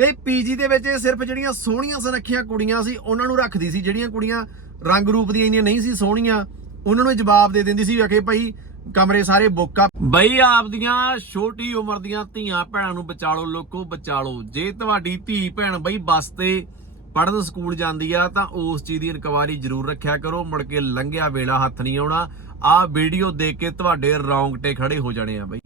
ਤੇ ਪੀਜੀ ਦੇ ਵਿੱਚ ਇਹ ਸਿਰਫ ਜਿਹੜੀਆਂ ਸੋਹਣੀਆਂ ਸੁਨੱਖੀਆਂ ਕੁੜੀਆਂ ਸੀ, ਉਹਨਾਂ ਨੂੰ ਰੱਖਦੀ ਸੀ। ਜਿਹੜੀਆਂ ਕੁੜੀਆਂ ਰੰਗ ਰੂਪ ਦੀਆਂ ਇੰਨੀਆਂ ਨਹੀਂ ਸੀ, ਸੋਹਣੀਆਂ, ਉਹਨਾਂ ਨੂੰ ਜਵਾਬ ਦੇ ਦਿੰਦੀ ਸੀ ਕਿ ਭਾਈ ਕਮਰੇ ਸਾਰੇ ਬੁੱਕ। ਆ ਬਈ ਆਪਦੀਆਂ ਛੋਟੀ ਉਮਰ ਦੀਆਂ ਧੀਆਂ ਭੈਣਾਂ ਨੂੰ ਬਚਾਲੋ, ਲੋਕੋ ਬਚਾਲੋ। ਜੇ ਤੁਹਾਡੀ ਧੀ ਭੈਣ ਬਈ ਬੱਸ ਤੇ ਪੜ੍ਹਨ ਸਕੂਲ ਜਾਂਦੀ ਆ, ਤਾਂ ਉਸ ਚੀਜ਼ ਦੀ ਇਨਕੁਆਰੀ ਜ਼ਰੂਰ ਰੱਖਿਆ ਕਰੋ। ਮੁੜ ਕੇ ਲੰਘਿਆ ਵੇਲਾ ਹੱਥ ਨਹੀਂ ਆਉਣਾ। ਆਹ ਵੀਡੀਓ ਦੇਖ ਕੇ ਤੁਹਾਡੇ ਰੌਂਗਟੇ ਖੜੇ ਹੋ ਜਾਣੇ ਆ ਬਈ।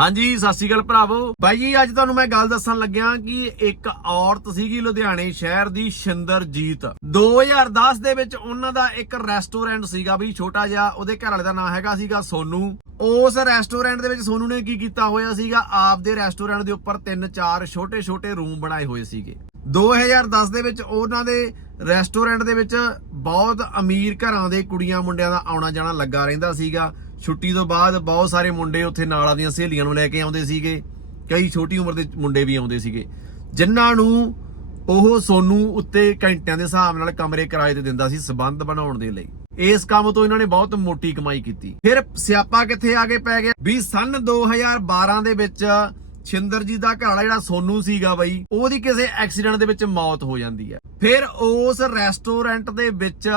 ਹਾਂਜੀ, ਸਤਿ ਸ਼੍ਰੀ ਅਕਾਲ ਭਰਾਵੋ। ਬਾਈ ਜੀ, ਅੱਜ ਤੁਹਾਨੂੰ ਮੈਂ ਗੱਲ ਦੱਸਣ ਲੱਗਿਆ ਕਿ ਇੱਕ ਔਰਤ ਸੀਗੀ ਲੁਧਿਆਣੇ ਸ਼ਹਿਰ ਦੀ, ਸ਼ਿੰਦਰਜੀਤ। 2010 ਦੇ ਵਿੱਚ ਉਹਨਾਂ ਦਾ ਇੱਕ ਰੈਸਟੋਰੈਂਟ ਸੀਗਾ ਵੀ, ਛੋਟਾ ਜਿਹਾ, ਉਹਦੇ ਘਰ ਵਾਲੇ ਦਾ ਨਾਮ ਹੈਗਾ ਸੀਗਾ ਸੋਨੂ। ਉਸ ਰੈਸਟੋਰੈਂਟ ਦੇ ਵਿੱਚ ਸੋਨੂ ਨੇ ਕੀ ਕੀਤਾ ਹੋਇਆ ਸੀਗਾ, ਆਪਦੇ ਰੈਸਟੋਰੈਂਟ ਦੇ ਉੱਪਰ ਤਿੰਨ ਚਾਰ ਛੋਟੇ ਛੋਟੇ ਰੂਮ ਬਣਾਏ ਹੋਏ ਸੀਗੇ। 2010 ਦੇ ਵਿੱਚ ਉਹਨਾਂ ਦੇ ਰੈਸਟੋਰੈਂਟ ਦੇ ਵਿੱਚ ਬਹੁਤ ਅਮੀਰ ਘਰਾਂ ਦੇ ਕੁੜੀਆਂ ਮੁੰਡਿਆਂ ਦਾ ਆਉਣਾ ਜਾਣਾ ਲੱਗਾ ਰਹਿੰਦਾ ਸੀਗਾ। ਛੁੱਟੀ ਤੋਂ ਬਾਅਦ ਬਹੁਤ ਸਾਰੇ ਮੁੰਡੇ ਉੱਥੇ ਨਾਲ ਦੀਆਂ ਸਹੇਲੀਆਂ ਨੂੰ ਲੈ ਕੇ ਆਉਂਦੇ ਸੀਗੇ। ਕਈ ਛੋਟੀ ਉਮਰ ਦੇ ਮੁੰਡੇ ਵੀ ਆਉਂਦੇ ਸੀਗੇ। ਜਿਨ੍ਹਾਂ ਨੂੰ ਉਹ ਸੋਨੂ ਉੱਤੇ ਘੰਟਿਆਂ ਦੇ ਹਿਸਾਬ ਨਾਲ ਕਮਰੇ ਕਿਰਾਏ ਤੇ ਦਿੰਦਾ ਸੀ ਸਬੰਧ ਬਣਾਉਣ ਦੇ ਲਈ। ਇਸ ਕੰਮ ਤੋਂ ਇਹਨਾਂ ਨੇ ਬਹੁਤ ਮੋਟੀ ਕਮਾਈ ਕੀਤੀ। ਫਿਰ ਸਿਆਪਾ ਕਿੱਥੇ ਆ ਕੇ ਪੈ ਗਿਆ? ਵੀ ਸਨ 2012 ਦੇ ਵਿੱਚ ਛਿੰਦਰ ਜੀ ਦਾ ਘਰ ਵਾਲਾ ਜਿਹੜਾ ਸੋਨੂ ਸੀਗਾ ਬਾਈ, ਉਹਦੀ ਕਿਸੇ ਐਕਸੀਡੈਂਟ ਦੇ ਵਿੱਚ ਮੌਤ ਹੋ ਜਾਂਦੀ ਹੈ। ਫਿਰ ਉਸ ਰੈਸਟੋਰੈਂਟ ਦੇ ਵਿੱਚ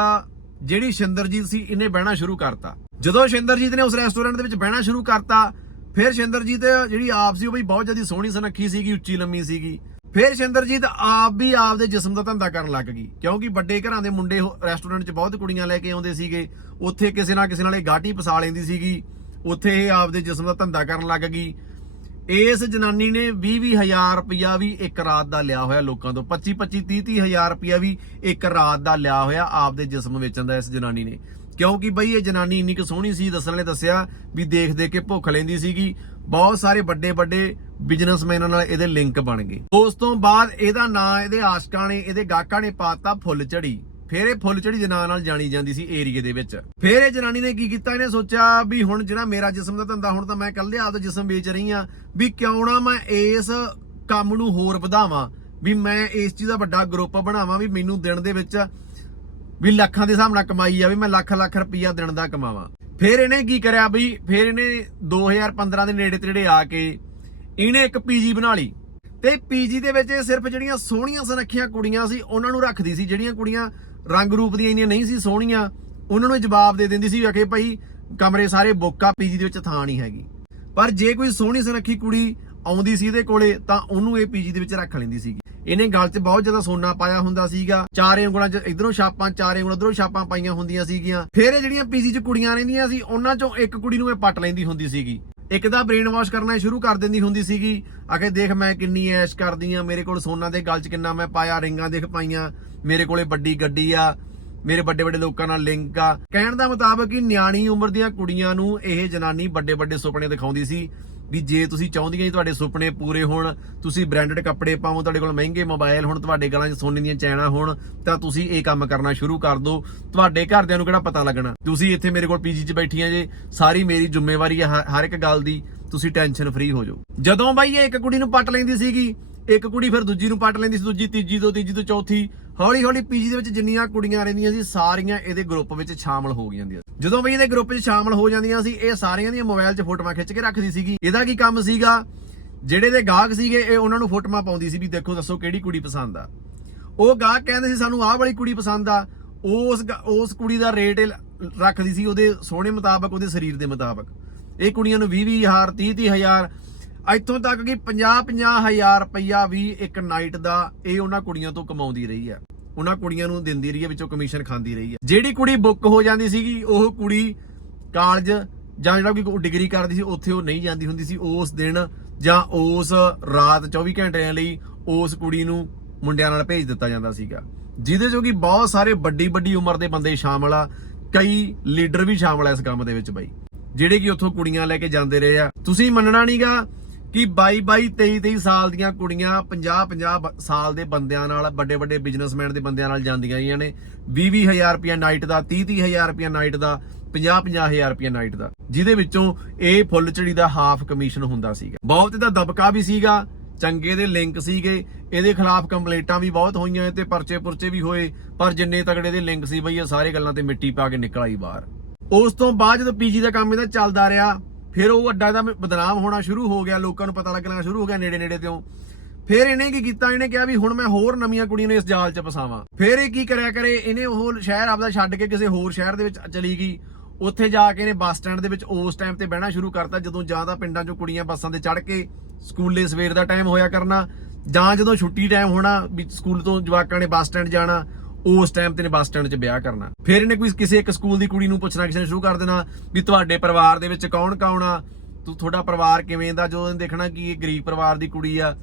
ਜਿਹੜੀ ਸ਼ਿੰਦਰਜੀਤ ਸੀ, ਇਹਨੇ ਬਹਿਣਾ ਸ਼ੁਰੂ ਕਰਤਾ। ਜਦੋਂ ਸ਼ਿੰਦਰਜੀਤ ਨੇ ਉਸ ਰੈਸਟੋਰੈਂਟ ਦੇ ਵਿੱਚ ਬਹਿਣਾ ਸ਼ੁਰੂ ਕਰਤਾ, ਫਿਰ ਸ਼ਿੰਦਰਜੀਤ ਜਿਹੜੀ ਆਪ ਸੀ, ਉਹ ਬਈ ਬਹੁਤ ਜ਼ਿਆਦਾ ਸੋਹਣੀ ਸੁਨੱਖੀ ਸੀਗੀ, ਉੱਚੀ ਲੰਮੀ ਸੀਗੀ। ਫਿਰ ਸ਼ਿੰਦਰਜੀਤ ਆਪ ਵੀ ਆਪਦੇ ਜਿਸਮ ਦਾ ਧੰਦਾ ਕਰਨ ਲੱਗ ਗਈ। ਕਿਉਂਕਿ ਵੱਡੇ ਘਰਾਂ ਦੇ ਮੁੰਡੇ ਰੈਸਟੋਰੈਂਟ 'ਚ ਬਹੁਤ ਕੁੜੀਆਂ ਲੈ ਕੇ ਆਉਂਦੇ ਸੀਗੇ। ਉੱਥੇ ਕਿਸੇ ਨਾ ਕਿਸੇ ਨਾਲ ਇਹ ਗਾਟੀ ਪਸਾ ਲੈਂਦੀ ਸੀਗੀ। ਉੱਥੇ ਇਹ ਆਪਦੇ ਜਿਸਮ ਦਾ ਧੰਦਾ ਕਰਨ ਲੱਗ ਗਈ। ਇਸ ਜਨਾਨੀ ਨੇ 20 ਹਜ਼ਾਰ ਰੁਪਇਆ ਵੀ ਇੱਕ ਰਾਤ ਦਾ ਲਿਆ ਹੋਇਆ ਲੋਕਾਂ ਤੋਂ। 25 25 30 30 ਹਜ਼ਾਰ ਰੁਪਇਆ ਵੀ ਇੱਕ ਰਾਤ ਦਾ ਲਿਆ ਹੋਇਆ ਆਪਦੇ ਜਿਸਮ ਵੇਚਣ ਦਾ ਇਸ ਜਨਾਨੀ ਨੇ। ਕਿਉਂਕਿ ਬਈ ਇਹ ਜਨਾਨੀ ਇੰਨੀ ਕੁ ਸੋਹਣੀ ਸੀ, ਦੱਸਣ ਨੇ ਦੱਸਿਆ ਵੀ ਦੇਖ ਦੇਖ ਕੇ ਭੁੱਖ ਲੈਂਦੀ ਸੀਗੀ। ਬਹੁਤ ਸਾਰੇ ਵੱਡੇ ਵੱਡੇ ਬਿਜ਼ਨਸਮੈਨਾਂ ਨਾਲ ਇਹਦੇ ਲਿੰਕ ਬਣ ਗਏ। ਉਸ ਤੋਂ ਬਾਅਦ ਇਹਦਾ ਨਾਂ, ਇਹਦੇ ਆਸ਼ਕਾਂ ਨੇ, ਇਹਦੇ ਗਾਹਕਾਂ ਨੇ ਪਾਤਾ ਫੁੱਲ ਝੜੀ। ਫਿਰ ਇਹ ਫੁੱਲ ਚੜੀ ਦੇ ਨਾਂ ਨਾਲ ਜਾਣੀ ਜਾਂਦੀ ਸੀ ਏਰੀਏ ਦੇ ਵਿੱਚ। ਫਿਰ ਇਹ ਜਨਾਨੀ ਨੇ ਕੀ ਕੀਤਾ? ਇਹਨੇ ਸੋਚਿਆ ਵੀ ਹੁਣ ਜਿਹੜਾ ਮੇਰਾ ਜਿਸਮ ਦਾ ਧੰਦਾ, ਹੁਣ ਤਾਂ ਮੈਂ ਇਕੱਲੇ ਆਪਦਾ ਜਿਸਮ ਵੇਚ ਰਹੀ ਆ ਵੀ ਕਿਉਂ ਨਾ ਮੈਂ ਇਸ ਕੰਮ ਨੂੰ ਹੋਰ ਵਧਾਵਾਂ, ਵੀ ਮੈਂ ਇਸ ਚੀਜ਼ ਦਾ ਵੱਡਾ ਗਰੁੱਪ ਬਣਾਵਾਂ, ਵੀ ਮੈਨੂੰ ਦਿਨ ਦੇ ਵਿੱਚ ਵੀ ਲੱਖਾਂ ਦੇ ਹਿਸਾਬ ਨਾਲ ਕਮਾਈ ਆ, ਵੀ ਮੈਂ ਲੱਖ ਲੱਖ ਰੁਪਈਆ ਦਿਨ ਦਾ ਕਮਾਵਾਂ। ਫਿਰ ਇਹਨੇ ਕੀ ਕਰਿਆ ਬਈ ਫਿਰ ਇਹਨੇ 2015 ਦੇ ਨੇੜੇ ਤੇੜੇ ਆ ਕੇ ਇਹਨੇ ਇੱਕ ਪੀਜੀ ਬਣਾ ਲਈ। ਤੇ ਪੀਜੀ ਦੇ ਵਿੱਚ ਇਹ ਸਿਰਫ ਜਿਹੜੀਆਂ ਸੋਹਣੀਆਂ ਸੁਨੱਖੀਆਂ ਕੁੜੀਆਂ ਸੀ, ਉਹਨਾਂ ਨੂੰ ਰੱਖਦੀ ਸੀ, ਜਿਹੜੀਆਂ ਕੁੜੀਆਂ ਰੰਗ ਰੂਪ ਦੀਆਂ ਇੰਨੀਆਂ ਨਹੀਂ ਸੀ ਸੋਹਣੀਆਂ, ਉਹਨਾਂ ਨੂੰ ਜਵਾਬ ਦੇ ਦਿੰਦੀ ਸੀ ਆਖੇ ਭਾਈ ਕਮਰੇ ਸਾਰੇ ਬੁੱਕ ਆ ਪੀਜੀ ਦੇ ਵਿੱਚ ਥਾਂ ਨਹੀਂ ਹੈਗੀ। ਪਰ ਜੇ ਕੋਈ ਸੋਹਣੀ ਸੁਨੱਖੀ ਕੁੜੀ ਆਉਂਦੀ ਸੀ ਇਹਦੇ ਕੋਲੇ, ਤਾਂ ਉਹਨੂੰ ਇਹ ਪੀਜੀ ਦੇ ਵਿੱਚ ਰੱਖ ਲੈਂਦੀ ਸੀ ਇਹਨੇ ਗਲ 'ਚ ਬਹੁਤ ਜ਼ਿਆਦਾ ਸੋਨਾ ਪਾਇਆ ਹੁੰਦਾ ਸੀਗਾ। ਚਾਰੇ ਉਂਗਲਾਂ 'ਚ ਇਧਰੋਂ ਛਾਪਾਂ, ਚਾਰੇ ਉਂਗਲਾਂ ਉਧਰੋਂ ਛਾਪਾਂ ਪਾਈਆਂ ਹੁੰਦੀਆਂ ਸੀਗੀਆਂ। ਫਿਰ ਇਹ ਜਿਹੜੀਆਂ ਪੀਜੀ 'ਚ ਕੁੜੀਆਂ ਰਹਿੰਦੀਆਂ ਸੀ, ਉਹਨਾਂ 'ਚੋਂ ਇੱਕ ਕੁੜੀ ਨੂੰ ਇਹ ਪੱਟ ਲੈਂਦੀ ਹੁੰਦੀ ਸੀਗੀ। ਇੱਕ ਤਾਂ ਬ੍ਰੇਨ ਵਾਸ਼ ਕਰਨਾ ਸ਼ੁਰੂ ਕਰ ਦਿੰਦੀ ਹੁੰਦੀ ਸੀਗੀ। ਆਖੇ ਦੇਖ ਮੈਂ ਕਿੰਨੀ ਐਸ਼ ਕਰਦੀ ਆ, ਮੇਰੇ ਕੋਲ ਸੋਨਾ ਦੇ ਗਲ 'ਚ ਕਿੰਨਾ ਮੈਂ ਪਾਇਆ, ਰਿੰਗਾਂ ਦੇਖ ਪਾਈਆਂ, ਮੇਰੇ ਕੋਲੇ ਵੱਡੀ ਗੱਡੀ ਆ, ਮੇਰੇ ਵੱਡੇ ਵੱਡੇ ਲੋਕਾਂ ਨਾਲ ਲਿੰਕ ਆ। ਕਹਿਣ ਦਾ ਮੁਤਾਬਕ ਕਿ ਨਿਆਣੀ ਉਮਰ ਦੀਆਂ ਕੁੜੀਆਂ ਨੂੰ ਇਹ ਜਨਾਨੀ ਵੱਡੇ ਵੱਡੇ ਸੁਪਨੇ ਦਿਖਾਉਂਦੀ ਸੀ। ਵੀ ਜੇ ਤੁਸੀਂ ਚਾਹੁੰਦੀਆਂ ਜੀ ਤੁਹਾਡੇ ਸੁਪਨੇ ਪੂਰੇ ਹੋਣ, ਤੁਸੀਂ ਬ੍ਰਾਂਡਡ ਕੱਪੜੇ ਪਾਓ, ਤੁਹਾਡੇ ਕੋਲ ਮਹਿੰਗੇ ਮੋਬਾਈਲ ਹੋਣ, ਤੁਹਾਡੇ ਗਲਾਂ 'ਚ ਸੋਨੇ ਦੀਆਂ ਚੈਨਾਂ ਹੋਣ, ਤਾਂ ਤੁਸੀਂ ਇਹ ਕੰਮ ਕਰਨਾ ਸ਼ੁਰੂ ਕਰ ਦਿਓ। ਤੁਹਾਡੇ ਘਰਦਿਆਂ ਨੂੰ ਕਿਹੜਾ ਪਤਾ ਲੱਗਣਾ? ਤੁਸੀਂ ਇੱਥੇ ਮੇਰੇ ਕੋਲ ਪੀਜੀ 'ਚ ਬੈਠੀਆਂ ਜੇ, ਸਾਰੀ ਮੇਰੀ ਜ਼ਿੰਮੇਵਾਰੀ ਹੈ ਹ- ਹਰ ਇੱਕ ਗੱਲ ਦੀ, ਤੁਸੀਂ ਟੈਨਸ਼ਨ ਫ੍ਰੀ ਹੋ ਜਾਓ। ਜਦੋਂ ਬਾਈ ਇਹ ਇੱਕ ਕੁੜੀ ਨੂੰ ਪੱਟ ਲੈਂਦੀ ਸੀਗੀ, ਇੱਕ ਕੁੜੀ ਫਿਰ ਦੂਜੀ ਨੂੰ ਪੱਟ ਲੈਂਦੀ ਸੀ, ਦੂਜੀ, ਤੀਜੀ ਤੋਂ ਤੀਜੀ ਤੋਂ ਚੌਥੀ ਹੌਲੀ ਹੌਲੀ ਪੀਜੀ ਦੇ ਵਿੱਚ ਜਿੰਨੀਆਂ ਕੁੜੀਆਂ ਰਹਿੰਦੀਆਂ ਸੀ, ਸਾਰੀਆਂ ਇਹਦੇ ਗਰੁੱਪ ਵਿੱਚ ਸ਼ਾਮਲ ਹੋ ਗਈਆਂ ਜਦੋਂ ਵੀ ਇਹਦੇ ਗਰੁੱਪ 'ਚ ਸ਼ਾਮਲ ਹੋ ਜਾਂਦੀਆਂ ਸੀ, ਇਹ ਸਾਰੀਆਂ ਦੀਆਂ ਮੋਬਾਈਲ 'ਚ ਫੋਟੋਆਂ ਖਿੱਚ ਕੇ ਰੱਖਦੀ ਸੀਗੀ। ਇਹਦਾ ਕੀ ਕੰਮ ਸੀਗਾ? ਜਿਹੜੇ ਦੇ ਗਾਹਕ ਸੀਗੇ, ਇਹ ਉਹਨਾਂ ਨੂੰ ਫੋਟੋਆਂ ਪਾਉਂਦੀ ਸੀ ਵੀ ਦੇਖੋ, ਦੱਸੋ ਕਿਹੜੀ ਕੁੜੀ ਪਸੰਦ ਆ। ਉਹ ਗਾਹਕ ਕਹਿੰਦੇ ਸੀ, ਸਾਨੂੰ ਆਹ ਵਾਲੀ ਕੁੜੀ ਪਸੰਦ ਆ। ਉਸ ਗ- ਉਸ ਕੁੜੀ ਦਾ ਰੇਟ ਰੱਖਦੀ ਸੀ, ਉਹਦੇ ਸੋਹਣੇ ਮੁਤਾਬਕ, ਉਹਦੇ ਸਰੀਰ ਦੇ ਮੁਤਾਬਕ। ਇਹ ਕੁੜੀਆਂ ਨੂੰ 20 ਹਜ਼ਾਰ 30 30 ਹਜ਼ਾਰ ਇੱਥੋਂ ਤੱਕ ਕਿ 50 50 ਹਜ਼ਾਰ ਰੁਪਈਆ ਵੀ ਇੱਕ ਨਾਈਟ ਦਾ ਇਹ ਉਹਨਾਂ ਕੁੜੀਆਂ ਤੋਂ ਕਮਾਉਂਦੀ ਰਹੀ ਆ ਉਹਨਾਂ ਕੁੜੀਆਂ ਨੂੰ ਦਿੰਦੀ ਰਹੀ ਹੈ, ਵਿੱਚੋਂ ਕਮਿਸ਼ਨ ਖਾਂਦੀ ਰਹੀ ਹੈ। ਜਿਹੜੀ ਕੁੜੀ ਬੁੱਕ ਹੋ ਜਾਂਦੀ ਸੀਗੀ, ਉਹ ਕੁੜੀ ਕਾਲਜ ਜਾਂ ਜਿਹੜਾ ਕੋਈ ਡਿਗਰੀ ਕਰਦੀ ਸੀ, ਉੱਥੇ ਉਹ ਨਹੀਂ ਜਾਂਦੀ ਹੁੰਦੀ ਸੀ। ਉਸ ਦਿਨ ਜਾਂ ਉਸ ਰਾਤ 24 ਘੰਟਿਆਂ ਲਈ ਉਸ ਕੁੜੀ ਨੂੰ ਮੁੰਡਿਆਂ ਨਾਲ ਭੇਜ ਦਿੱਤਾ ਜਾਂਦਾ ਸੀਗਾ। ਜਿਹਦੇ ਜੋ ਕਿ ਬਹੁਤ ਸਾਰੇ ਵੱਡੀ ਵੱਡੀ ਉਮਰ ਦੇ ਬੰਦੇ ਸ਼ਾਮਲ ਆ, ਕਈ ਲੀਡਰ ਵੀ ਸ਼ਾਮਲ ਆ ਇਸ ਕੰਮ ਦੇ ਵਿੱਚ ਬਾਈ। ਜਿਹੜੇ ਕਿ ਉੱਥੋਂ ਕੁੜੀਆਂ ਲੈ ਕੇ ਜਾਂਦੇ ਰਹੇ ਆ। ਤੁਸੀਂ ਮੰਨਣਾ ਨਹੀਂਗਾ ਕਿ 22 22 23 23 ਸਾਲ ਦੀਆਂ ਕੁੜੀਆਂ 50 50 ਸਾਲ ਦੇ ਬੰਦਿਆਂ ਨਾਲ, ਵੱਡੇ ਵੱਡੇ ਬਿਜ਼ਨਸਮੈਨ ਦੇ ਬੰਦਿਆਂ ਨਾਲ ਜਾਂਦੀਆਂ ਰਹੀਆਂ ਨੇ। 20 20 ਹਜ਼ਾਰ ਰੁਪਿਆ ਨਾਈਟ ਦਾ 30 30 ਹਜ਼ਾਰ ਰੁਪਿਆ ਨਾਈਟ ਦਾ 50 50 ਹਜ਼ਾਰ ਰੁਪਿਆ ਨਾਈਟ ਦਾ। ਜਿਹਦੇ ਵਿੱਚੋਂ ਇਹ ਫੁੱਲ ਝੜੀ ਦਾ ਹਾਫ ਕਮਿਸ਼ਨ ਹੁੰਦਾ ਸੀਗਾ। ਬਹੁਤ ਇਹਦਾ ਦਬਕਾ ਵੀ ਸੀਗਾ, ਚੰਗੇ ਦੇ ਲਿੰਕ ਸੀਗੇ। ਇਹਦੇ ਖਿਲਾਫ ਕੰਪਲੇਂਟਾਂ ਵੀ ਬਹੁਤ ਹੋਈਆਂ ਤੇ ਪਰਚੇ ਪੁਰਚੇ ਵੀ ਹੋਏ, ਪਰ ਜਿੰਨੇ ਤਗੜੇ ਦੇ ਲਿੰਕ ਸੀ ਬਈ, ਇਹ ਸਾਰੇ ਗੱਲਾਂ ਤੇ ਮਿੱਟੀ ਪਾ ਕੇ ਨਿਕਲ ਆਈ ਬਾਹਰ। ਉਸ ਤੋਂ ਬਾਅਦ ਜਦੋਂ ਪੀਜੀ ਦਾ ਕੰਮ ਇਹਦਾ ਚੱਲਦਾ ਰਿਹਾ ਫਿਰ ਉਹ ਅੱਡਾ ਦਾ ਬਦਨਾਮ ਹੋਣਾ ਸ਼ੁਰੂ ਹੋ ਗਿਆ, ਲੋਕਾਂ ਨੂੰ ਪਤਾ ਲੱਗਣਾ ਸ਼ੁਰੂ ਹੋ ਗਿਆ ਨੇੜੇ ਨੇੜੇ ਤੋਂ। ਫਿਰ ਇਹਨੇ ਕੀ ਕੀਤਾ? ਇਹਨੇ ਕਿਹਾ ਵੀ ਹੁਣ ਮੈਂ ਹੋਰ ਨਵੀਆਂ ਕੁੜੀਆਂ ਨੂੰ ਇਸ ਜਾਲ 'ਚ ਫਸਾਵਾਂ। ਫਿਰ ਇਹ ਕੀ ਕਰਿਆ ਕਰੇ? ਇਹਨੇ ਉਹ ਸ਼ਹਿਰ ਆਪਦਾ ਛੱਡ ਕੇ ਕਿਸੇ ਹੋਰ ਸ਼ਹਿਰ ਦੇ ਵਿੱਚ ਚਲੀ ਗਈ। ਉੱਥੇ ਜਾ ਕੇ ਇਹਨੇ ਬੱਸ ਸਟੈਂਡ ਦੇ ਵਿੱਚ ਉਸ ਟਾਈਮ ਤੇ ਬਹਿਣਾ ਸ਼ੁਰੂ ਕਰਤਾ, ਜਦੋਂ ਜਾਂ ਤਾਂ ਪਿੰਡਾਂ 'ਚੋਂ ਕੁੜੀਆਂ ਬੱਸਾਂ ਤੇ ਚੜ੍ਹ ਕੇ ਸਕੂਲੇ ਸਵੇਰ ਦਾ ਟਾਈਮ ਹੋਇਆ ਕਰਨਾ, ਜਾਂ ਜਦੋਂ ਛੁੱਟੀ ਟਾਈਮ ਹੋਣਾ, ਵੀ ਸਕੂਲ ਤੋਂ ਜਵਾਕਾਂ ਨੇ ਬੱਸ ਸਟੈਂਡ ਜਾਣਾ ਉਸ ਟਾਈਮ ਤੇ ਨੇ ਬੱਸ ਸਟੈਂਡ 'ਚ ਵਿਆਹ ਕਰਨਾ। ਫਿਰ ਇਹਨੇ ਕੋਈ ਕਿਸੇ ਇੱਕ ਸਕੂਲ ਦੀ ਕੁੜੀ ਨੂੰ ਪੁੱਛਣਾ, ਕਿਸੇ ਨੇ ਸ਼ੁਰੂ ਕਰ ਦੇਣਾ ਵੀ ਤੁਹਾਡੇ ਪਰਿਵਾਰ ਦੇ ਵਿੱਚ ਕੌਣ ਕੌਣ ਆ? ਤੂੰ ਤੁਹਾਡਾ ਪਰਿਵਾਰ ਕਿਵੇਂ ਦਾ? ਜੋ ਇਹਨੇ ਦੇਖਣਾ ਕਿ ਇਹ ਗਰੀਬ ਪਰਿਵਾਰ ਦੀ ਕੁੜੀ ਆ,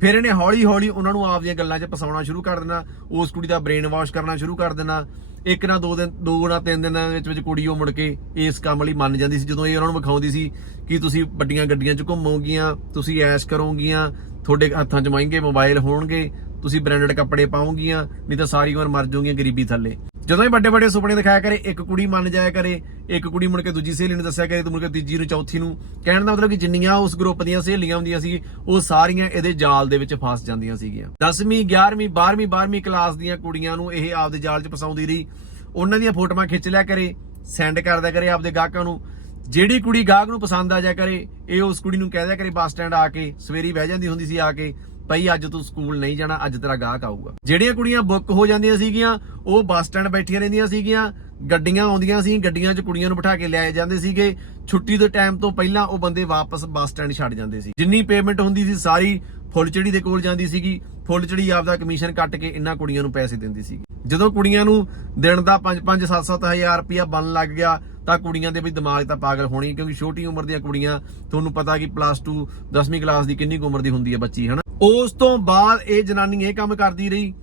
ਫਿਰ ਇਹਨੇ ਹੌਲੀ ਹੌਲੀ ਉਹਨਾਂ ਨੂੰ ਆਪਦੀਆਂ ਗੱਲਾਂ 'ਚ ਫਸਾਉਣਾ ਸ਼ੁਰੂ ਕਰ ਦੇਣਾ, ਉਸ ਕੁੜੀ ਦਾ ਬ੍ਰੇਨ ਵਾਸ਼ ਕਰਨਾ ਸ਼ੁਰੂ ਕਰ ਦੇਣਾ। ਇੱਕ ਨਾ ਦੋ ਦਿਨ, ਦੋ ਨਾ ਤਿੰਨ ਦਿਨਾਂ ਦੇ ਵਿੱਚ ਵਿੱਚ ਕੁੜੀ ਉਹ ਮੁੜ ਕੇ ਇਸ ਕੰਮ ਲਈ ਮੰਨ ਜਾਂਦੀ ਸੀ, ਜਦੋਂ ਇਹ ਉਹਨਾਂ ਨੂੰ ਵਿਖਾਉਂਦੀ ਸੀ ਕਿ ਤੁਸੀਂ ਵੱਡੀਆਂ ਗੱਡੀਆਂ 'ਚ ਘੁੰਮੋਗੀਆਂ, ਤੁਸੀਂ ਐਸ਼ ਕਰੋਗੀਆਂ, ਤੁਹਾਡੇ ਹੱਥਾਂ 'ਚ ਮਹਿੰਗੇ ਮੋਬਾਈਲ ਹੋਣਗੇ ਤੁਸੀਂ ਬ੍ਰਾਂਡਡ ਕੱਪੜੇ ਪਾਉਂਗੀਆਂ, ਨਹੀਂ ਤਾਂ ਸਾਰੀ ਉਮਰ ਮਰ ਜਾਓਗੀਆਂ ਗਰੀਬੀ ਥੱਲੇ। ਜਦੋਂ ਇਹ ਵੱਡੇ ਵੱਡੇ ਸੁਪਨੇ ਦਿਖਾਇਆ ਕਰੇ, ਇੱਕ ਕੁੜੀ ਮੰਨ ਜਾਇਆ ਕਰੇ, ਇੱਕ ਕੁੜੀ ਮੁੜ ਕੇ ਦੂਜੀ ਸਹੇਲੀ ਨੂੰ ਦੱਸਿਆ ਕਰੇ ਤੇ ਮੁੜ ਕੇ ਤੀਜੀ ਨੂੰ, ਚੌਥੀ ਨੂੰ, ਕਹਿਣ ਦਾ ਮਤਲਬ ਕਿ ਜਿੰਨੀਆਂ ਉਸ ਗਰੁੱਪ ਦੀਆਂ ਸਹੇਲੀਆਂ ਹੁੰਦੀਆਂ ਸੀ, ਉਹ ਸਾਰੀਆਂ ਇਹਦੇ ਜਾਲ ਦੇ ਵਿੱਚ ਫਸ ਜਾਂਦੀਆਂ ਸੀਗੀਆਂ। 10ਵੀਂ 11ਵੀਂ 12ਵੀਂ 12ਵੀਂ ਕਲਾਸ ਦੀਆਂ ਕੁੜੀਆਂ ਨੂੰ ਇਹ ਆਪਦੇ ਜਾਲ 'ਚ ਫਸਾਉਂਦੀ ਰਹੀ। ਉਹਨਾਂ ਦੀਆਂ ਫੋਟੋਆਂ ਖਿੱਚ ਲਿਆ ਕਰੇ ਸੈਂਡ ਕਰਦਾ ਕਰੇ ਆਪਦੇ ਗਾਹਕਾਂ ਨੂੰ। ਜਿਹੜੀ ਕੁੜੀ ਗਾਹਕ ਨੂੰ ਪਸੰਦ ਆ ਜਾ ਕਰੇ, ਇਹ ਉਸ ਕੁੜੀ ਨੂੰ ਕਹਿ ਦਿਆ ਕਰੇ, ਬੱਸ ਸਟੈਂਡ ਆ ਕੇ, ਸਵੇਰੀ ਬਹਿ ਜਾਂਦੀ ਹੁੰਦੀ ਸੀ ਆ ਕੇ। ਭਈ ਅੱਜ ਤੂੰ ਸਕੂਲ ਨਹੀਂ ਜਾਣਾ, ਅੱਜ ਤੇਰਾ ਗਾਹਕ ਆਊਗਾ। ਜਿਹੜੀਆਂ ਕੁੜੀਆਂ ਬੁੱਕ ਹੋ ਜਾਂਦੀਆਂ ਸੀਗੀਆਂ, ਉਹ ਬੱਸ ਸਟੈਂਡ ਬੈਠੀਆਂ ਰਹਿੰਦੀਆਂ ਸੀਗੀਆਂ, ਗੱਡੀਆਂ ਆਉਂਦੀਆਂ ਸੀ, ਗੱਡੀਆਂ 'ਚ ਕੁੜੀਆਂ ਨੂੰ ਬਿਠਾ ਕੇ ਲਿਆਏ ਜਾਂਦੇ ਸੀਗੇ। ਛੁੱਟੀ ਦੇ ਟਾਈਮ ਤੋਂ ਪਹਿਲਾਂ ਉਹ ਬੰਦੇ ਵਾਪਸ ਬੱਸ ਸਟੈਂਡ ਛੱਡ ਜਾਂਦੇ ਸੀ। ਜਿੰਨੀ ਪੇਮੈਂਟ ਹੁੰਦੀ ਸੀ, ਸਾਰੀ ਫੁੱਲਚੜੀ ਦੇ ਕੋਲ ਜਾਂਦੀ ਸੀਗੀ। ਫੁੱਲਚੜੀ ਆਪਦਾ ਕਮਿਸ਼ਨ ਕੱਟ ਕੇ ਇਹਨਾਂ ਕੁੜੀਆਂ ਨੂੰ ਪੈਸੇ ਦਿੰਦੀ ਸੀ ਜਦੋਂ ਕੁੜੀਆਂ ਨੂੰ ਦਿਨ ਦਾ 5-5 7-7 ਹਜ਼ਾਰ ਰੁਪਇਆ ਬਣ ਲੱਗ ਗਿਆ, ਤਾਂ ਕੁੜੀਆਂ ਦੇ ਵੀ ਦਿਮਾਗ ਤਾਂ ਪਾਗਲ ਹੋਣੀ, ਕਿਉਂਕਿ ਛੋਟੀ ਉਮਰ ਦੀਆਂ ਕੁੜੀਆਂ, ਤੁਹਾਨੂੰ ਪਤਾ ਕਿ ਪਲੱਸ 2 10ਵੀਂ ਕਲਾਸ ਦੀ ਕਿੰਨੀ ਕੁ ਉਮਰ ਦੀ ਹੁੰਦੀ ਹੈ ਬੱਚੀ, ਹਨਾ? ਉਸ ਤੋਂ ਬਾਅਦ ਇਹ ਜਨਾਨੀ ਇਹ ਕੰਮ ਕਰਦੀ ਰਹੀ।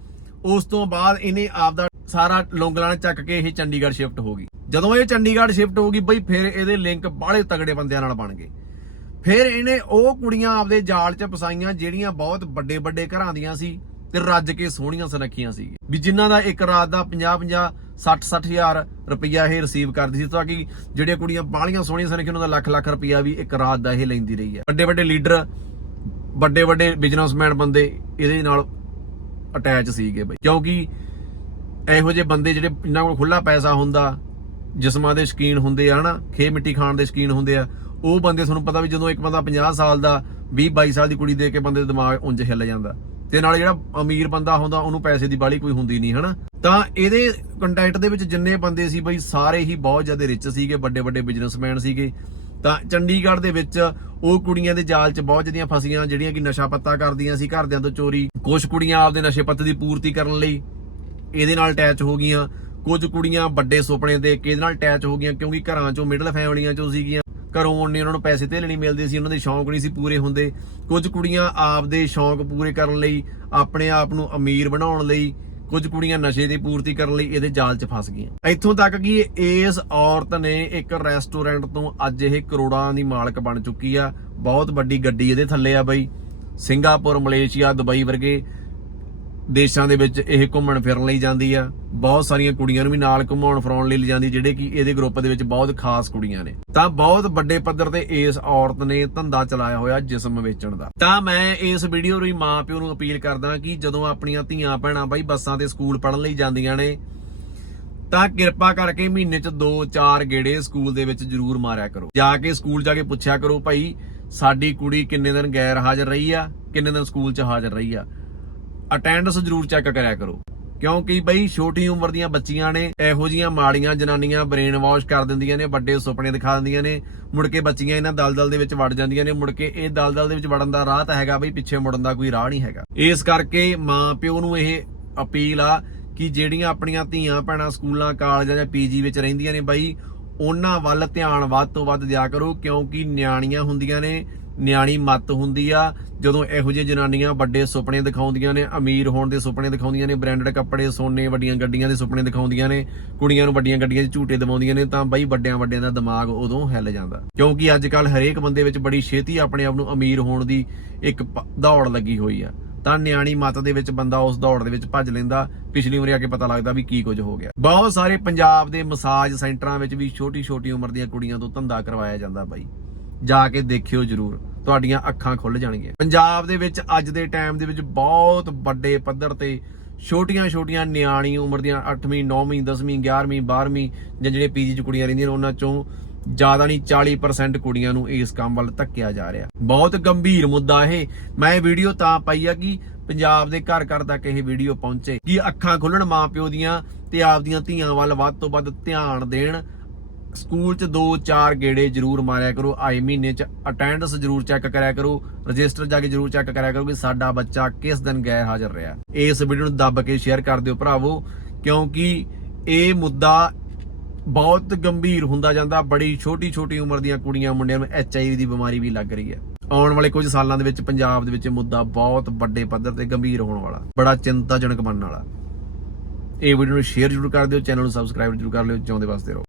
ਉਸ ਤੋਂ ਬਾਅਦ ਇਹਨੇ ਆਪਦਾ ਸਾਰਾ ਲੌਂਗਲਾਂ ਚੱਕ ਕੇ ਇਹ ਚੰਡੀਗੜ੍ਹ ਸ਼ਿਫਟ ਹੋ ਗਈ। ਜਦੋਂ ਇਹ ਚੰਡੀਗੜ੍ਹ ਸ਼ਿਫਟ ਹੋ ਗਈ, ਬਈ ਫਿਰ ਇਹਦੇ ਲਿੰਕ ਬਾਹਲੇ ਤਗੜੇ ਬੰਦਿਆਂ ਨਾਲ ਬਣ ਗਏ। ਫਿਰ ਇਹਨੇ ਉਹ ਕੁੜੀਆਂ ਆਪਦੇ ਜਾਲ 'ਚ ਫਸਾਈਆਂ, ਜਿਹੜੀਆਂ ਬਹੁਤ ਵੱਡੇ ਵੱਡੇ ਘਰਾਂ ਦੀਆਂ ਸੀ ਤੇ ਰੱਜ ਕੇ ਸੋਹਣੀਆਂ ਸੁਨੱਖੀਆਂ ਸੀ। ਵੀ ਜਿਨ੍ਹਾਂ ਦਾ ਇੱਕ ਰਾਤ ਦਾ 50 50 60 60 ਹਜ਼ਾਰ ਰੁਪਈਆ ਇਹ ਰਿਸੀਵ ਕਰਦੀ ਸੀ, ਤਾਂ ਕਿ ਜਿਹੜੀਆਂ ਕੁੜੀਆਂ ਬਾਹਲੀਆਂ ਸੋਹਣੀਆਂ ਸੁਨੱਖੀਆਂ, ਉਹਨਾਂ ਦਾ ਲੱਖ ਲੱਖ ਰੁਪਇਆ ਵੀ ਇੱਕ ਰਾਤ ਦਾ ਇਹ ਲੈਂਦੀ ਰਹੀ ਹੈ। ਵੱਡੇ ਵੱਡੇ ਲੀਡਰ ਵੱਡੇ ਵੱਡੇ ਬਿਜ਼ਨਸਮੈਨ ਬੰਦੇ ਇਹਦੇ ਨਾਲ ਅਟੈਚ ਸੀਗੇ ਬਈ। ਕਿਉਂਕਿ ਇਹੋ ਜਿਹੇ ਬੰਦੇ ਜਿਹੜੇ ਇਹਨਾਂ ਕੋਲ ਖੁੱਲਾ ਪੈਸਾ ਹੁੰਦਾ, ਜਿਸਮਾਂ ਦੇ ਸ਼ਕੀਨ ਹੁੰਦੇ ਆ, ਹਨਾ ਖੇ ਮਿੱਟੀ ਖਾਣ ਦੇ ਸ਼ਕੀਨ ਹੁੰਦੇ ਆ, ਉਹ ਬੰਦੇ ਤੁਹਾਨੂੰ ਪਤਾ ਵੀ ਜਦੋਂ ਇੱਕ ਬੰਦਾ 50 ਸਾਲ ਦਾ 20 22 ਸਾਲ ਦੀ ਕੁੜੀ ਦੇ ਕੇ ਬੰਦੇ ਦਾ ਦਿਮਾਗ ਉਂਝ ਹਿੱਲ ਜਾਂਦਾ। ਤੇ ਨਾਲ ਜਿਹੜਾ ਅਮੀਰ ਬੰਦਾ ਹੁੰਦਾ, ਉਹਨੂੰ ਪੈਸੇ ਦੀ ਬਾਲੀ ਕੋਈ ਹੁੰਦੀ ਨਹੀਂ, ਹਨਾ। ਤਾਂ ਇਹਦੇ ਕੰਟੈਕਟ ਦੇ ਵਿੱਚ ਜਿੰਨੇ ਬੰਦੇ ਸੀ ਬਈ, ਸਾਰੇ ਹੀ ਬਹੁਤ ਜ਼ਿਆਦਾ ਰਿਚ ਸੀਗੇ ਵੱਡੇ ਵੱਡੇ ਬਿਜ਼ਨਸਮੈਨ ਸੀਗੇ। ਤਾਂ ਚੰਡੀਗੜ੍ਹ ਦੇ ਵਿੱਚ ਉਹ ਕੁੜੀਆਂ ਦੇ ਜਾਲ 'ਚ ਬਹੁਤ ਜਿਹੜੀਆਂ ਫਸੀਆਂ, ਜਿਹੜੀਆਂ ਕਿ ਨਸ਼ਾ ਪੱਤਾ ਕਰਦੀਆਂ ਸੀ, ਘਰਦਿਆਂ ਤੋਂ ਚੋਰੀ। ਕੁਝ ਕੁੜੀਆਂ ਆਪਦੇ ਨਸ਼ੇ ਪੱਤੇ ਦੀ ਪੂਰਤੀ ਕਰਨ ਲਈ ਇਹਦੇ ਨਾਲ ਅਟੈਚ ਹੋ ਗਈਆਂ। ਕੁਝ ਕੁੜੀਆਂ ਵੱਡੇ ਸੁਪਨੇ ਦੇਖ ਕੇ ਇਹਦੇ ਨਾਲ ਅਟੈਚ ਹੋ ਗਈਆਂ, ਕਿਉਂਕਿ ਘਰਾਂ ਚੋਂ ਮਿਡਲ ਫੈਮਲੀਆਂ ਚੋਂ ਸੀਗੀਆਂ। ਘਰੋਂ ਉਹਨੇ ਉਹਨਾਂ ਨੂੰ ਪੈਸੇ ਧੇਲੇ ਨਹੀਂ ਮਿਲਦੇ ਸੀ, ਉਹਨਾਂ ਦੇ ਸ਼ੌਂਕ ਨਹੀਂ ਸੀ ਪੂਰੇ ਹੁੰਦੇ। ਕੁਝ ਕੁੜੀਆਂ ਆਪਦੇ ਸ਼ੌਂਕ ਪੂਰੇ ਕਰਨ ਲਈ, ਆਪਣੇ ਆਪ ਨੂੰ ਅਮੀਰ ਬਣਾਉਣ ਲਈ ਕੁਝ ਕੁੜੀਆਂ ਨਸ਼ੇ ਦੀ ਪੂਰਤੀ ਕਰਨ ਲਈ ਇਹਦੇ ਜਾਲ 'ਚ ਫਸ ਗਈਆਂ। ਇੱਥੋਂ ਤੱਕ ਕਿ ਇਸ ਔਰਤ ਨੇ ਇੱਕ ਰੈਸਟੋਰੈਂਟ ਤੋਂ ਅੱਜ ਇਹ ਕਰੋੜਾਂ ਦੀ ਮਾਲਕ ਬਣ ਚੁੱਕੀ ਆ। ਬਹੁਤ ਵੱਡੀ ਗੱਡੀ ਇਹਦੇ ਥੱਲੇ ਆ ਬਈ। ਸਿੰਗਾਪੁਰ, ਮਲੇਸ਼ੀਆ, ਦੁਬਈ ਵਰਗੇ ਦੇਸ਼ਾਂ ਦੇ ਵਿੱਚ ਇਹ ਘੁੰਮਣ ਫਿਰਨ ਲਈ ਜਾਂਦੀ ਆ। ਬਹੁਤ ਸਾਰੀਆਂ ਕੁੜੀਆਂ ਨੂੰ ਵੀ ਨਾਲ ਘੁਮਾਉਣ ਫਰਾਉਣ ਲਈ ਲਿਜਾਂਦੀ ਜਿਹੜੇ ਕਿ ਇਹਦੇ ਗਰੁੱਪ ਦੇ ਵਿੱਚ ਬਹੁਤ ਖਾਸ ਕੁੜੀਆਂ ਨੇ। ਤਾਂ ਬਹੁਤ ਵੱਡੇ ਪੱਧਰ ਤੇ ਇਸ ਔਰਤ ਨੇ ਧੰਦਾ ਚਲਾਇਆ ਹੋਇਆ ਜਿਸਮ ਵੇਚਣ ਦਾ। ਤਾਂ ਮੈਂ ਇਸ ਵੀਡੀਓ ਲਈ ਮਾਂ ਪਿਓ ਨੂੰ ਅਪੀਲ ਕਰਦਾ ਕਿ ਜਦੋਂ ਆਪਣੀਆਂ ਧੀਆਂ ਭੈਣਾਂ ਬਾਈ ਬੱਸਾਂ ਤੇ ਸਕੂਲ ਪੜ੍ਹਨ ਲਈ ਜਾਂਦੀਆਂ ਨੇ, ਤਾਂ ਕਿਰਪਾ ਕਰਕੇ ਮਹੀਨੇ 'ਚ 2-4 ਗੇੜੇ ਸਕੂਲ ਦੇ ਵਿੱਚ ਜ਼ਰੂਰ ਮਾਰਿਆ ਕਰੋ। ਜਾ ਕੇ ਸਕੂਲ ਜਾ ਕੇ ਪੁੱਛਿਆ ਕਰੋ, ਭਾਈ, ਸਾਡੀ ਕੁੜੀ ਕਿੰਨੇ ਦਿਨ ਗੈਰ ਹਾਜ਼ਰ ਰਹੀ ਆ? ਕਿੰਨੇ ਦਿਨ ਸਕੂਲ 'ਚ ਹਾਜ਼ਰ ਰਹੀ ਆ? ਅਟੈਂਡੈਂਸ ਜ਼ਰੂਰ ਚੈੱਕ ਕਰਿਆ ਕਰੋ। ਕਿਉਂਕਿ ਬਈ ਛੋਟੀ ਉਮਰ ਦੀਆਂ ਬੱਚੀਆਂ ਨੇ, ਇਹੋ ਜੀਆਂ ਮਾੜੀਆਂ ਜਨਾਨੀਆਂ ਬ੍ਰੇਨ ਵਾਸ਼ ਕਰ ਦਿੰਦੀਆਂ ਨੇ, ਵੱਡੇ ਸੁਪਨੇ ਦਿਖਾ ਦਿੰਦੀਆਂ ਨੇ, ਮੁੜ ਕੇ ਬੱਚੀਆਂ ਇਹਨਾਂ ਦਲਦਲ ਦੇ ਵਿੱਚ ਵੜ ਜਾਂਦੀਆਂ ਨੇ, ਮੁੜ ਕੇ ਇਹ ਦਲਦਲ ਦੇ ਵਿੱਚ ਵੜਨ ਦਾ ਰਾਹ ਤਾਂ ਹੈਗਾ ਬਈ, ਪਿੱਛੇ ਮੁੜਨ ਦਾ ਕੋਈ ਰਾਹ ਨਹੀਂ ਹੈਗਾ। ਇਸ ਕਰਕੇ ਮਾਂ ਪਿਓ ਨੂੰ ਇਹ ਅਪੀਲ ਆ ਕਿ ਜਿਹੜੀਆਂ ਆਪਣੀਆਂ ਧੀਆਂ ਭੈਣਾਂ ਸਕੂਲਾਂ, ਕਾਲਜਾਂ ਜਾਂ ਪੀਜੀ ਵਿੱਚ ਰਹਿੰਦੀਆਂ ਨੇ ਬਾਈ, ਉਹਨਾਂ ਵੱਲ ਧਿਆਨ ਵੱਧ ਤੋਂ ਵੱਧ ਦਿਆ ਕਰੋ, ਕਿਉਂਕਿ ਨਿਆਣੀਆਂ ਹੁੰਦੀਆਂ ਨੇ ਨਿਆਣੀ ਮੱਤ ਹੁੰਦੀ ਆ। ਜਦੋਂ ਇਹੋ ਜਿਹੇ ਜਨਾਨੀਆਂ ਵੱਡੇ ਸੁਪਨੇ ਦਿਖਾਉਂਦੀਆਂ ਨੇ, ਅਮੀਰ ਹੋਣ ਦੇ ਸੁਪਨੇ ਦਿਖਾਉਂਦੀਆਂ ਨੇ ਬ੍ਰਾਂਡਡ ਕੱਪੜੇ, ਸੋਨੇ ਵੱਡੀਆਂ ਗੱਡੀਆਂ ਦੇ ਸੁਪਨੇ ਦਿਖਾਉਂਦੀਆਂ ਨੇ, ਕੁੜੀਆਂ ਨੂੰ ਵੱਡੀਆਂ ਗੱਡੀਆਂ 'ਚ ਝੂਟੇ ਦਿਵਾਉਂਦੀਆਂ ਨੇ, ਤਾਂ ਬਈ ਵੱਡਿਆਂ ਵੱਡਿਆਂ ਦਾ ਦਿਮਾਗ ਉਦੋਂ ਹਿੱਲ ਜਾਂਦਾ। ਕਿਉਂਕਿ ਅੱਜ ਕੱਲ ਹਰੇਕ ਬੰਦੇ ਵਿੱਚ ਬੜੀ ਛੇਤੀ ਆਪਣੇ ਆਪ ਨੂੰ ਅਮੀਰ ਹੋਣ ਦੀ ਇੱਕ ਦੌੜ ਲੱਗੀ ਹੋਈ ਆ। ਤਾਂ ਨਿਆਣੀ ਮੱਤ ਦੇ ਵਿੱਚ ਬੰਦਾ ਉਸ ਦੌੜ ਦੇ ਵਿੱਚ ਭੱਜ ਲੈਂਦਾ। ਪਿਛਲੀ ਉਮਰ ਆ ਕੇ ਪਤਾ ਲੱਗਦਾ ਵੀ ਕੀ ਕੁਝ ਹੋ ਗਿਆ। ਬਹੁਤ ਸਾਰੇ ਪੰਜਾਬ ਦੇ ਮਸਾਜ ਸੈਂਟਰਾਂ ਵਿੱਚ ਵੀ ਛੋਟੀ ਛੋਟੀ ਉਮਰ ਦੀਆਂ ਕੁੜੀਆਂ ਤੋਂ ਧੰਦਾ ਕਰਵਾਇਆ ਜਾਂਦਾ ਬਾਈ। ਜਾ ਕੇ ਦੇਖਿਓ ਜਰੂਰ। ਤੁਹਾਡੀਆਂ ਅੱਖਾਂ ਖੁੱਲ ਜਾਣਗੀਆਂ। ਪੰਜਾਬ ਦੇ ਵਿੱਚ ਅੱਜ ਦੇ ਟਾਈਮ ਦੇ ਵਿੱਚ ਬਹੁਤ ਵੱਡੇ ਪੱਧਰ ਤੇ ਛੋਟੀਆਂ-ਛੋਟੀਆਂ ਨਿਆਣੀ ਉਮਰ ਦੀਆਂ 8ਵੀਂ 9ਵੀਂ 10ਵੀਂ 11ਵੀਂ 12ਵੀਂ ਜਾਂ ਜਿਹੜੇ ਪੀਜੀ ਚ ਕੁੜੀਆਂ ਰਹਿੰਦੀਆਂ ਨੇ, ਉਹਨਾਂ ਚੋਂ ਜ਼ਿਆਦਾ ਨਹੀਂ 40% ਕੁੜੀਆਂ ਨੂੰ ਇਸ ਕੰਮ ਵੱਲ ਧੱਕਿਆ ਜਾ ਰਿਹਾ। ਬਹੁਤ ਗੰਭੀਰ ਮੁੱਦਾ ਇਹ। ਮੈਂ ਇਹ ਵੀਡੀਓ ਤਾਂ ਪਾਈ ਆ ਕਿ ਪੰਜਾਬ ਦੇ ਘਰ ਘਰ ਤੱਕ ਇਹ ਵੀਡੀਓ ਪਹੁੰਚੇ ਕਿ ਅੱਖਾਂ ਖੁੱਲਣ ਮਾਪਿਓ ਦੀਆਂ ਤੇ ਆਪਦੀਆਂ ਧੀਆਂ ਵੱਲ ਵੱਧ ਤੋਂ ਵੱਧ ਧਿਆਨ ਦੇਣ। ਸਕੂਲ 'ਚ 2-4 ਗੇੜੇ ਜ਼ਰੂਰ ਮਾਰਿਆ ਕਰੋ। ਆਏ ਮਹੀਨੇ 'ਚ ਅਟੈਂਡੈਂਸ ਜ਼ਰੂਰ ਚੈੱਕ ਕਰਿਆ ਕਰੋ। ਰਜਿਸਟਰ ਜਾ ਕੇ ਜ਼ਰੂਰ ਚੈੱਕ ਕਰਿਆ ਕਰੋ ਕਿ ਸਾਡਾ ਬੱਚਾ ਕਿਸ ਦਿਨ ਗੈਰ ਹਾਜ਼ਰ ਰਿਹਾ। ਇਸ ਵੀਡੀਓ ਨੂੰ ਦੱਬ ਕੇ ਸ਼ੇਅਰ ਕਰ ਦਿਓ ਭਰਾਵੋ, ਕਿਉਂਕਿ ਇਹ ਮੁੱਦਾ ਬਹੁਤ ਗੰਭੀਰ ਹੁੰਦਾ ਜਾਂਦਾ। ਬੜੀ ਛੋਟੀ ਛੋਟੀ ਉਮਰ ਦੀਆਂ ਕੁੜੀਆਂ ਮੁੰਡਿਆਂ ਨੂੰ ਐਚਆਈਵੀ ਦੀ ਬਿਮਾਰੀ ਵੀ ਲੱਗ ਰਹੀ ਹੈ। ਆਉਣ ਵਾਲੇ ਕੁਝ ਸਾਲਾਂ ਦੇ ਵਿੱਚ ਪੰਜਾਬ ਦੇ ਵਿੱਚ ਮੁੱਦਾ ਬਹੁਤ ਵੱਡੇ ਪੱਧਰ ਤੇ ਗੰਭੀਰ ਹੋਣ ਵਾਲਾ, ਬੜਾ ਚਿੰਤਾਜਨਕ ਬਣਨ ਵਾਲਾ। ਇਹ ਵੀਡੀਓ ਨੂੰ ਸ਼ੇਅਰ ਜ਼ਰੂਰ ਕਰ ਦਿਓ ਚੈਨਲ ਨੂੰ ਸਬਸਕ੍ਰਾਈਬ ਜ਼ਰੂਰ ਕਰ ਲਿਓ, ਜਿਉਂਦੇ ਵਾਸਤੇ ਰਹੋ।